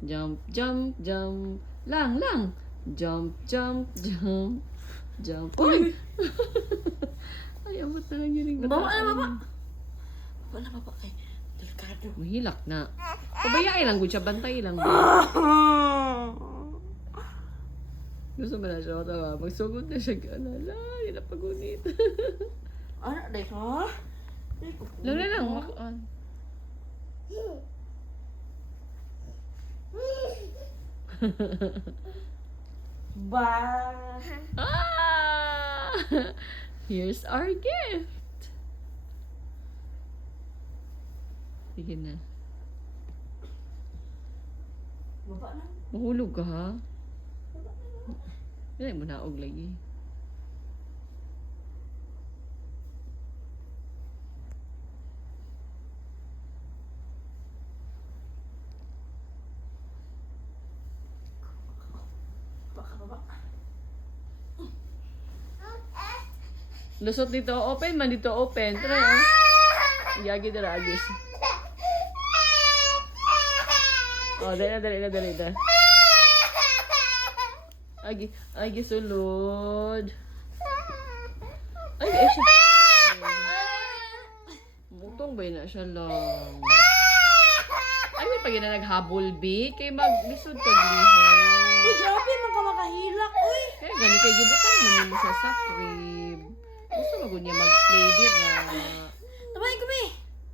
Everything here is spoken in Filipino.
Jump, jump, jump. Lang, lang. Jump, jump, jump. Jump. Uy! Ay, abot na lang yun. Baba na, baba. Baba na, baba. Ay, delikado. Mahilak na. Pabayaan lang, good siya. Bantay lang. Gusto mo na siya. Tawa. Magsugod na siya. Alala, yun na pagunit. Ano, day ka? Lang na lang. Makuan. Ba. Ah! Here's our gift. Sige na. Baba na. Mahulog ka, ha? Hindi mo naog lagi. Baba, baba. Lusot dito. Open man dito. Open. Tara, oh. Yagi dara, agis. Oh, dali na. Agi, sulod. Ay, siya. Butong ba na siya lang. Ay, may pag na naghabol, B. Kay maglisod ka lihon. Uy, grabe, magkamakahilak. Uy. Kaya gani kay gibutang man mo sa crib. Gusto mo niya mag-play dir na. Naman,